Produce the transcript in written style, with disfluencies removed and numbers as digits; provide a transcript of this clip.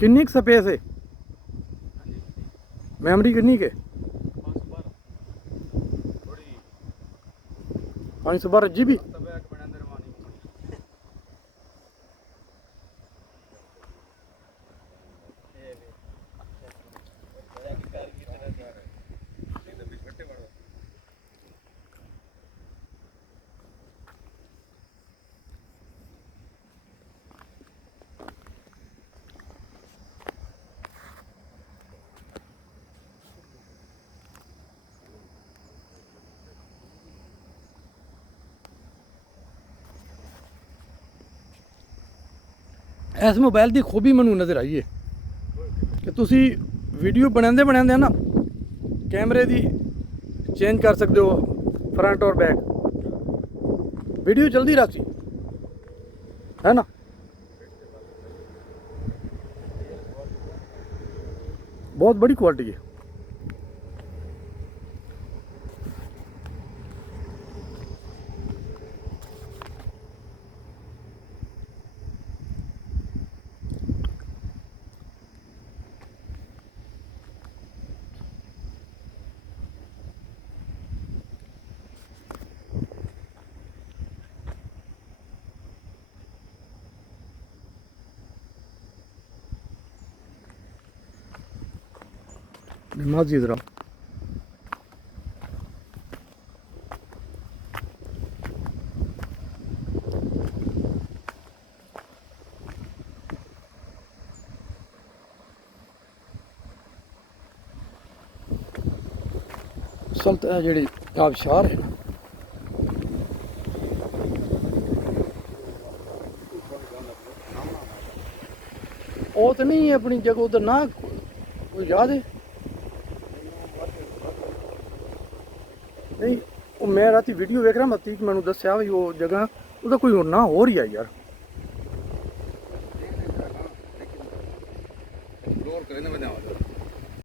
किन्नी space है, memory किन्नी के 512 GB। इस मोबाइल की खूबी मैनू नज़र आई है कि तुसी वीडियो बनाते बनाते ना कैमरे की चेंज कर सकते हो, फ्रंट और बैक वीडियो चलती रहती है ना। बहुत बड़ी क्वालिटी है। मस्जिद रहा सल्त जी आबशार है ना, वो तो नहीं अपनी जगह उधर ना कोई याद है नहीं। वो मैं राती वीडियो वेख रहा मती कि मैंने दसिया भी वो जगह उसका कोई ना हो रही है यार।